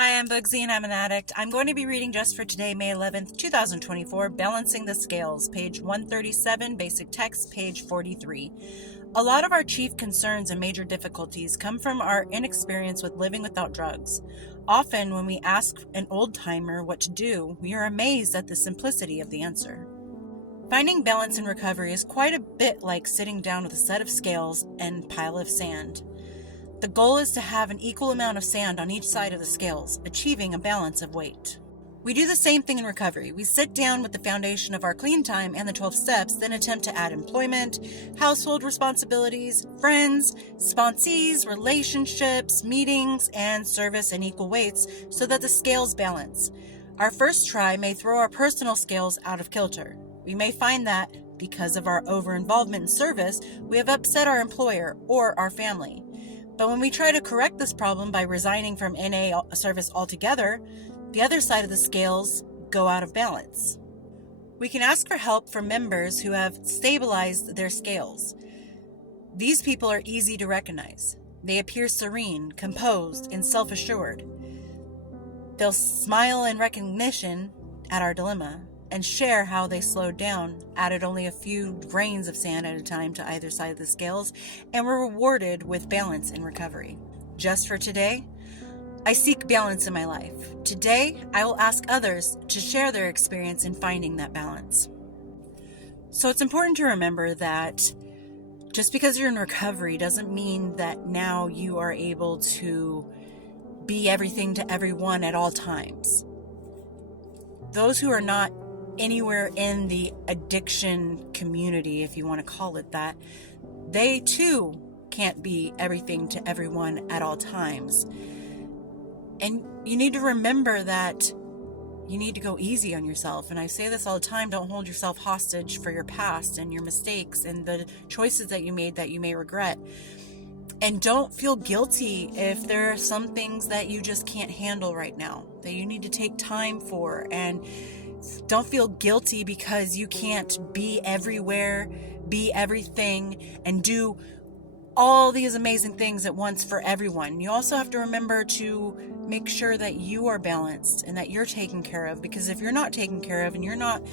Hi, I'm Bugsy and I'm an addict. I'm going to be reading just for today, May 11th, 2024, Balancing the Scales, page 137, basic text, page 43. A lot of our chief concerns and major difficulties come from our inexperience with living without drugs. Often, when we ask an old-timer what to do, we are amazed at the simplicity of the answer. Finding balance in recovery is quite a bit like sitting down with a set of scales and pile of sand. The goal is to have an equal amount of sand on each side of the scales, achieving a balance of weight. We do the same thing in recovery. We sit down with the foundation of our clean time and the 12 steps, then attempt to add employment, household responsibilities, friends, sponsees, relationships, meetings, and service in equal weights so that the scales balance. Our first try may throw our personal scales out of kilter. We may find that, because of our over-involvement in service, we have upset our employer or our family. But when we try to correct this problem by resigning from NA service altogether, the other side of the scales go out of balance. We can ask for help from members who have stabilized their scales. These people are easy to recognize. They appear serene, composed, and self-assured. They'll smile in recognition at our dilemma and share how they slowed down, added only a few grains of sand at a time to either side of the scales, and were rewarded with balance in recovery. Just for today, I seek balance in my life. Today, I will ask others to share their experience in finding that balance. So it's important to remember that just because you're in recovery doesn't mean that now you are able to be everything to everyone at all times. Those who are not anywhere in the addiction community, if you want to call it that, they too can't be everything to everyone at all times. And you need to remember that you need to go easy on yourself. And I say this all the time, don't hold yourself hostage for your past and your mistakes and the choices that you made that you may regret. And don't feel guilty if there are some things that you just can't handle right now, that you need to take time for. And don't feel guilty because you can't be everywhere, be everything, and do all these amazing things at once for everyone. You also have to remember to make sure that you are balanced and that you're taken care of, because if you're not taken care of and you're not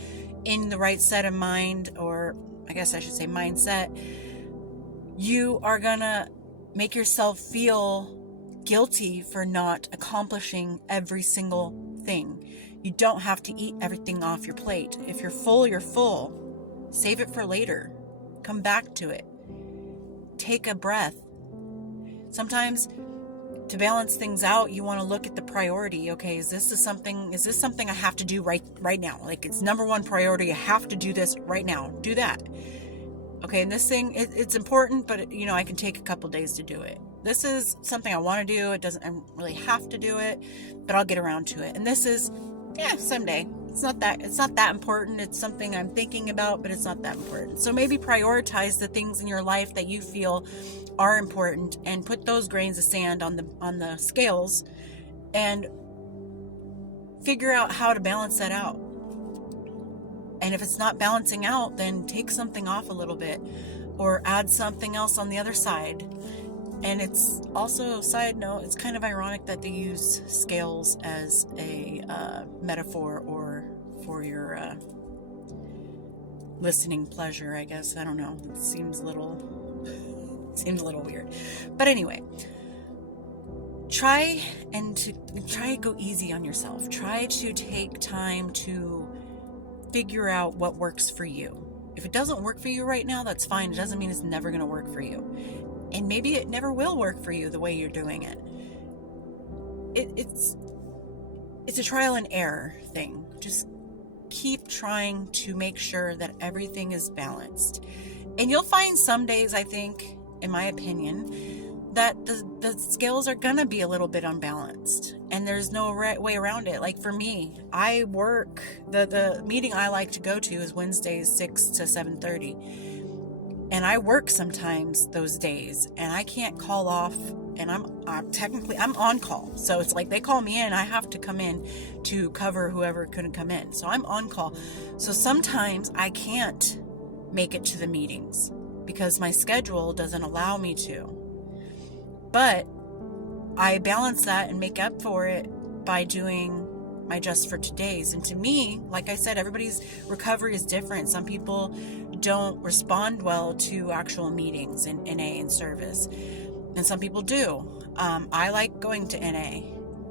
in the right set of mind, or I guess I should say mindset, you are gonna make yourself feel guilty for not accomplishing every single thing. You don't have to eat everything off your plate. If you're full, you're full. Save it for later. Come back to it. Take a breath. Sometimes to balance things out, you want to look at the priority. Okay, is this something I have to do right now? Like, it's number one priority. I have to do this right now. Do that. Okay, and this thing, it's important, but I can take a couple days to do it. This is something I want to do. I don't really have to do it, but I'll get around to it. And this is, someday. It's not that important. It's something I'm thinking about, but it's not that important. So maybe prioritize the things in your life that you feel are important and put those grains of sand on the scales and figure out how to balance that out. And if it's not balancing out, then take something off a little bit or add something else on the other side. And it's also, side note, it's kind of ironic that they use scales as a metaphor or for your listening pleasure, I guess. I don't know. It seems a little weird. But anyway, try to go easy on yourself. Try to take time to figure out what works for you. If it doesn't work for you right now, that's fine. It doesn't mean it's never going to work for you. And maybe it never will work for you the way you're doing it. It's a trial and error thing. Just keep trying to make sure that everything is balanced. And you'll find some days, I think, in my opinion, that the scales are going to be a little bit unbalanced. And there's no right way around it. Like for me, I work, the meeting I like to go to is Wednesdays 6 to 7:30. And I work sometimes those days, and I can't call off, and I'm on call. So it's like they call me in, I have to come in to cover whoever couldn't come in. So I'm on call. So sometimes I can't make it to the meetings because my schedule doesn't allow me to. But I balance that and make up for it by doing my Just for Todays. And to me, like I said, everybody's recovery is different. Some people don't respond well to actual meetings in NA and service, and some people do. I like going to NA,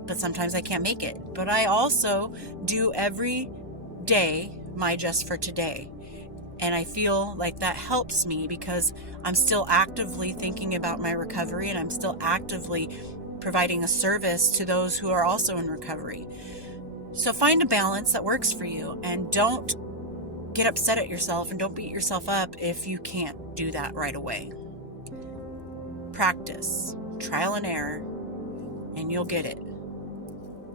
but sometimes I can't make it. But I also do every day my Just for Today. And I feel like that helps me because I'm still actively thinking about my recovery, and I'm still actively providing a service to those who are also in recovery. So find a balance that works for you, and don't get upset at yourself, and don't beat yourself up if you can't do that right away. Practice, trial and error, and you'll get it.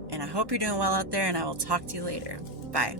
And I hope you're doing well out there, and I will talk to you later. Bye.